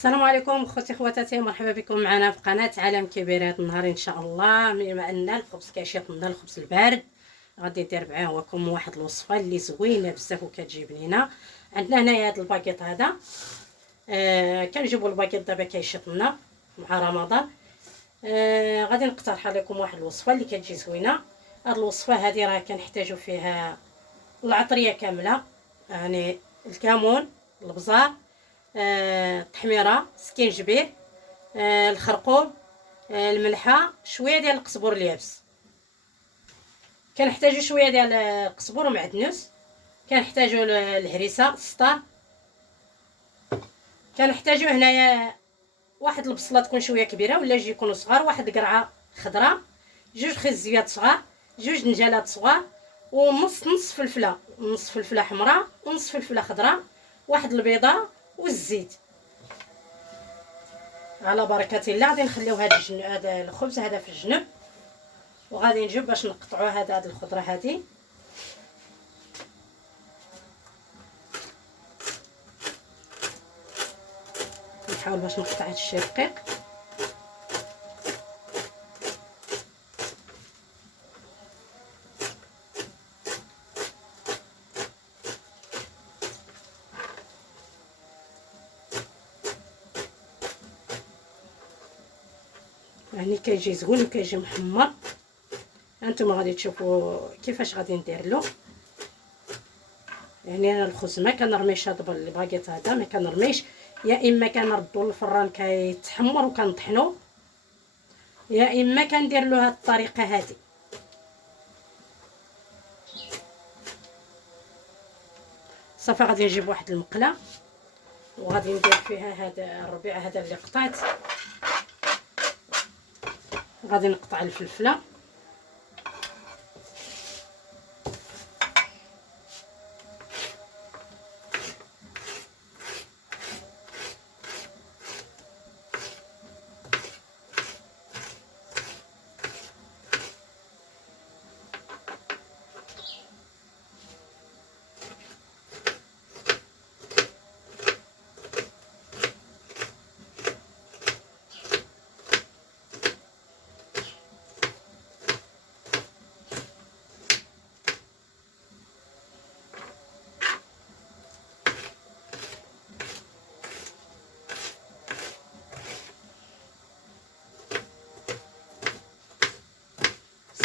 السلام عليكم اخوتي خواتاتي، مرحبا بكم معنا في قناه عالم كبير. هذا النهار ان شاء الله بما ان الخبز كيشيط لنا، الخبز البارد غادي ندير معاكم واحد الوصفه اللي زوينه بزاف وكتجيب لينا. عندنا هنايا هذا الباكيط هذا، كنجيبوا الباكيط دابا كيشيط لنا مع رمضان. غادي نقترح عليكم واحد الوصفه اللي كتجي زوينه. هذه الوصفه هذه راه كنحتاجوا فيها العطريه كامله، يعني الكمون، البزار، التحميره، سكينجبير، الخرقوم، الملحه، شويه ديال القزبور اليابس. كنحتاجو شويه ديال القزبور ومعدنوس، كنحتاجو الهريسه السطر، كنحتاجو هنايا واحد البصله تكون شويه كبيره ولا جوج يكونوا صغار، واحد القرعه خضراء، جوج خزيات صغار، جوج نجالات صغار، ونص فلفله، نص فلفله حمراء ونص فلفله خضراء، واحد البيضه والزيت. على بركه الله غادي نخليو هذا الخبز هذا في الجنب، وغادي نجيب باش نقطعوا هاد الخضره هذه. نحاول باش نقطع هاد الشيء رقيق. يعني كيجي زوين وكيجي محمر. هانتوما غادي تشوفوا كيفاش غادي ندير له. يعني انا الخبز ما كنرميش هاد الباكيط هذا، ما كنرميش، يا اما كنردو للفران كيتحمر وكنطحنو، يا اما كندير له هاد الطريقه هذه. صافي غادي نجيب واحد المقله وغادي ندير فيها هذا الربيع هذا اللي قطعت. غادي نقطع الفلفله،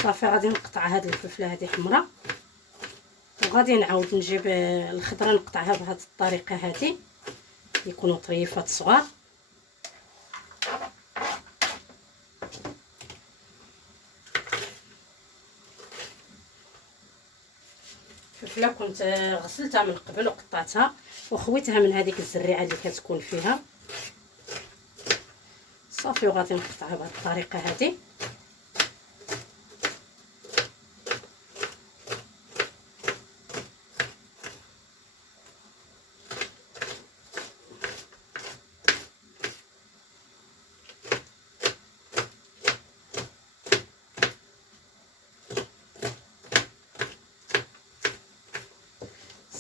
صافي غادي نقطع هاد الفلفله هذه حمراء، وغادي نعاود نجيب الخضره نقطعها بهذه الطريقه هذه، يكونوا طريفات صغار. الفلفله كنت غسلتها من قبل وقطعتها وخويتها من هذيك الزريعه اللي كتكون فيها. صافي وغادي نقطعها بهذه الطريقه هذه.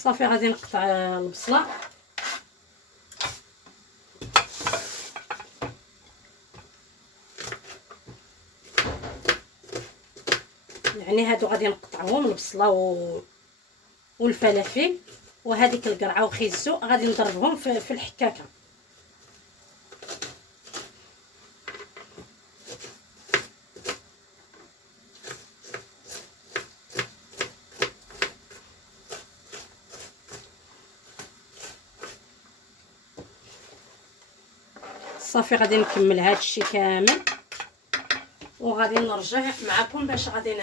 صافي غادي نقطع البصله، يعني هادو غادي نقطعهم البصله والفلافل وهذيك القرعه وخيزو غادي نضربهم في الحكاكه. صافي غادي نكمل هذا الشيء كامل وغادي نرجع معكم باش غادي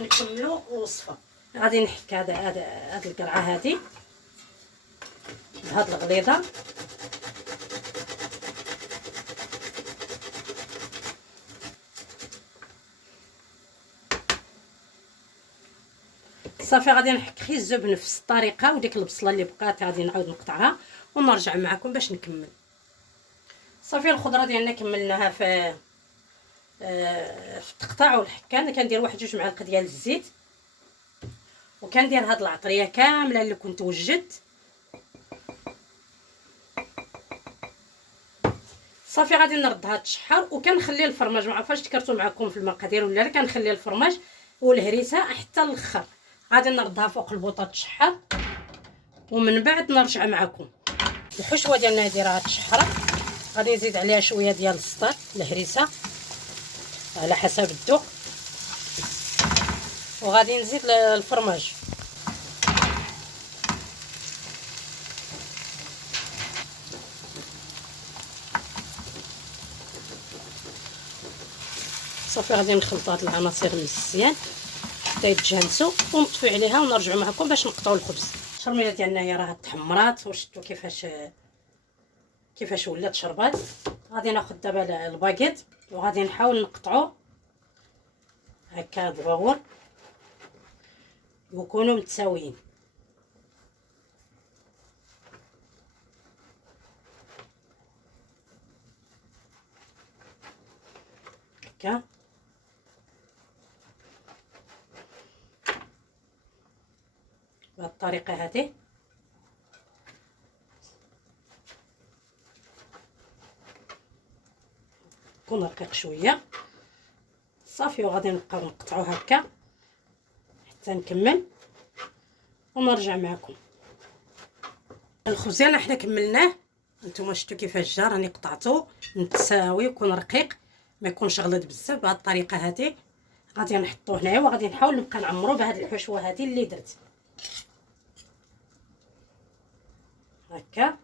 نكملوا الوصفه. غادي نحك هاد القرعه هذه بهاد الغليظه، صافي غادي نحك خيزو بنفس الطريقه، وديك البصله اللي بقات غادي نعاود نقطعها ونرجع معكم باش نكمل. صافي الخضره ديالنا كملناها في التقطاع والحكان. كندير واحد جوج معالق ديال الزيت، وكندير هاد العطريه كامله اللي كنت وجدت، صافي غادي نردها تشحر، وكنخلي الفرماج، ما عرفاش ذكرتو معكم في المقادير ولا لا، كنخلي الفرماج والهريسه حتى الاخر. غادي نردها فوق البوطه تشحر، ومن بعد نرجع معكم. الحشوه ديالنا هذه راه تشحرت، غادي نزيد عليها شويه ديال السطر الهريسه على حسب الذوق، وغادي نزيد الفرماج. صافي غادي نخلط هاد العناصر مزيان حتى يتجانسوا، ونطفي عليها ونرجعوا معكم باش نقطعوا الخبز. الشرميله ديالنا هي راه تحمرات، وشفتوا كيفاش ولات شربات. غادي ناخذ دابا الباكيت وغادي نحاول نقطعو هكا دبور ويكونوا متساويين هكا. بهذه الطريقه هذه يكون رقيق شويه. صافي وغادي نبقاو نقطعو هكا حتى نكمل ونرجع معكم. الخبز ديالنا حنا كملناه، نتوما شفتوا كيفاش جا، راني قطعته متساوي ويكون رقيق، ما يكونش غليظ بزاف. بهذه الطريقه هذه غادي نحطوه هنايا، وغادي نحاول نبقى نعمرو بهذه الحشوه هذه اللي درت هكا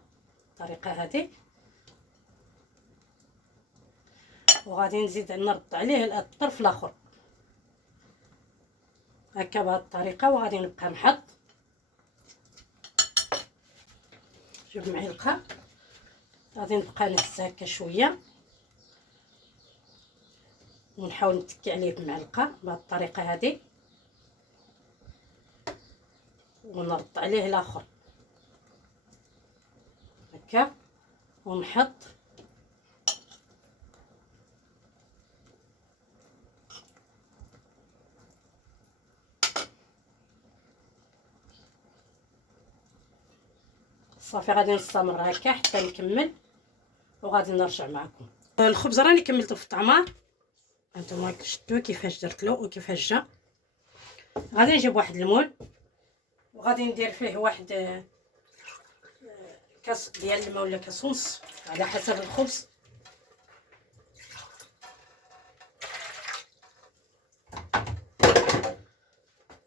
الطريقه هذه. وغادي نزيد نرد عليه الطرف الاخر هكا بهذه الطريقه، وغادي نبقى نحط. جيب معلقه، غادي نبقى نهز هكا شويه ونحاول نتكي عليه بمعلقه بهذه الطريقه هذه، ونرد عليه الاخر هكا ونحط. صافي غادي نستمر هكا حتى نكمل وغادي نرجع معكم. الخبز راني كملته في الطعمار، هانتوما شفتوا كيفاش درت له وكيفاش جا. غادي نجيب واحد المول وغادي ندير فيه واحد كاس ديال الماء ولا كاس ونص على حسب الخبز.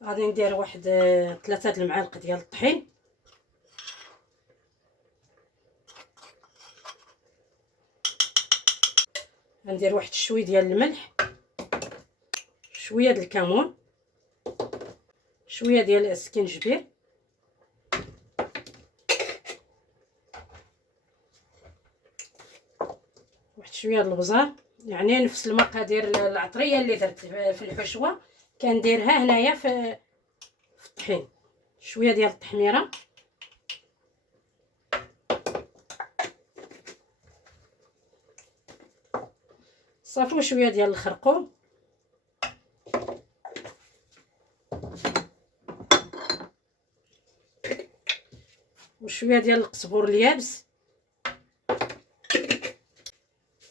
غادي ندير واحد 3 المعالق ديال الطحين، غندير واحد شويه ديال الملح، شويه ديال الكمون، شويه ديال السكينجبير، واحد شويه ديال البزار، يعني نفس المقادير العطريه اللي درت في الحشوه كنديرها هنايا في الطحين. شويه ديال التحميره، صافي وشويه ديال الخرقوم، وشويه ديال القزبور اليابس.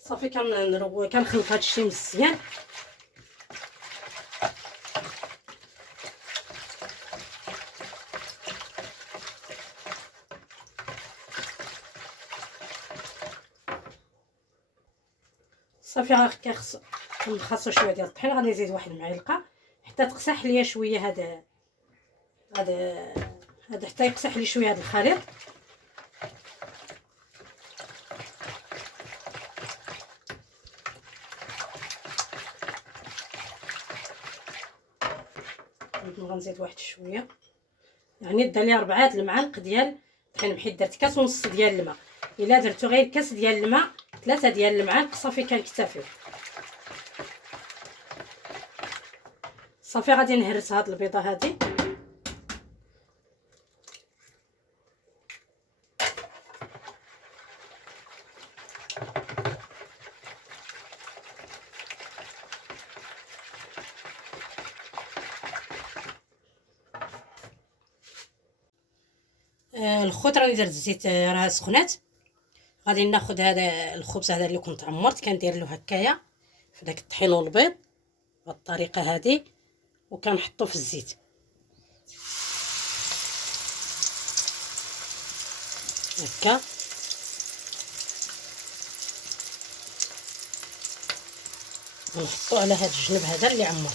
صافي كنخلط هادشي مزيان. صافي كنخصو شويه ديال الطحين، غادي نزيد واحد المعلقه حتى تقسح ليا شويه هذا حتى يقسح لي شويه هذا الخليط. غنزيد واحد شويه، يعني دا لي 4 المعالق ديال الطحين، حيت درت كاس ونص ديال الماء. الا درتو غير كاس ديال الماء 3 ديال المعالق صافي كنكتفي. صافي غادي نهرس هاد البيضه هادي، الخوت راني درت الزيت راه سخنات، غادي ناخذ هذا الخبز هذا اللي كنت عمرت، كندير له هكايا في داك الطحين والبيض بهذه الطريقه هذه، وكنحطو في الزيت هكا. ونحطو على هذا الجنب هذا اللي عمرت.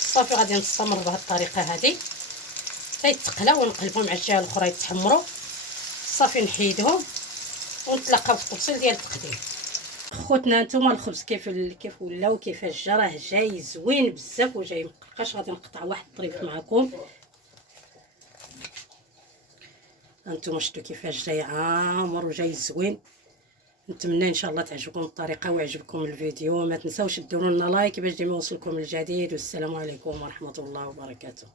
صافي غادي نستمر بهذه الطريقه هذه حتى يتقلاو ونقلبهم على الجهه الاخرى يتحمروا. صافي نحيدهم ونتلاقاو في التفصيل ديال التقديم. خوتنا نتوما الخبز كيف ولاو كيفاش جا، راه جاي زوين بزاف وجاي مقرقش. غادي نقطع واحد الطريف معكم، هانتوما شفتوا كيفاش جاي عامر وجاي زوين. نتمنى ان شاء الله تعجبكم الطريقه ويعجبكم الفيديو. ما تنساوش ديروا لنا لايك باش ديما يوصلكم الجديد، والسلام عليكم ورحمه الله وبركاته.